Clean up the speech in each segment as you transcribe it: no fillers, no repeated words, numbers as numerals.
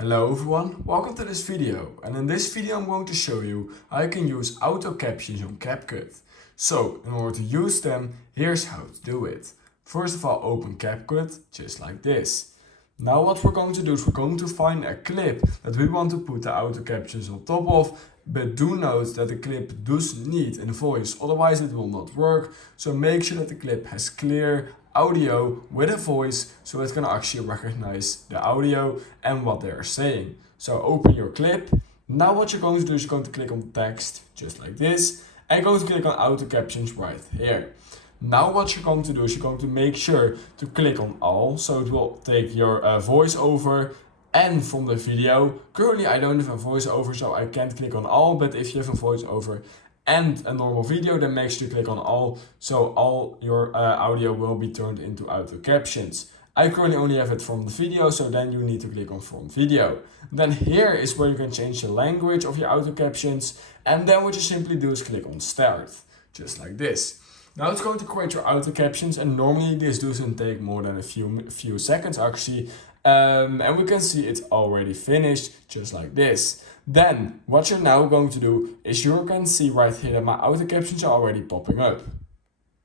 Hello everyone, welcome to this video, and in this video I'm going to show you how you can use auto captions on CapCut. So in order to use them, here's how to do it. First of all, open CapCut just like this. Now what we're going to do is we're going to find a clip that we want to put the auto captions on top of, but do note that the clip does need a voice, otherwise it will not work. So make sure that the clip has clear audio with a voice so it can actually recognize the audio and what they are saying. So open your clip. Now what you're going to do is you're going to click on text just like this and you're going to click on auto captions right here. Now what you're going to do is you're going to make sure to click on all, so it will take your voiceover and from the video. Currently I don't have a voiceover, so I can't click on all, but if you have a voiceover and a normal video, then make sure to click on all, so all your audio will be turned into auto captions. I currently only have it from the video, so then you need to click on from video. Then here is where you can change the language of your auto captions, and then what you simply do is click on start, just like this. Now it's going to create your auto captions, and normally this doesn't take more than a few seconds actually. And we can see it's already finished just like this. Then what you're now going to do is you can see right here that my auto captions are already popping up.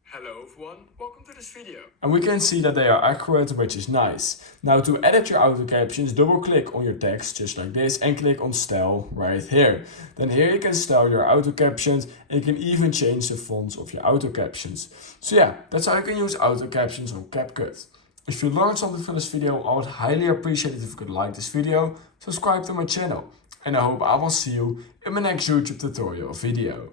Hello everyone, welcome to this video. And we can see that they are accurate, which is nice. Now to edit your auto captions, double click on your text just like this and click on style right here. Then here you can style your auto captions and you can even change the fonts of your auto captions. So yeah, that's how you can use auto captions on CapCut. If you learned something from this video, I would highly appreciate it if you could like this video, subscribe to my channel, and I hope I will see you in my next YouTube tutorial video.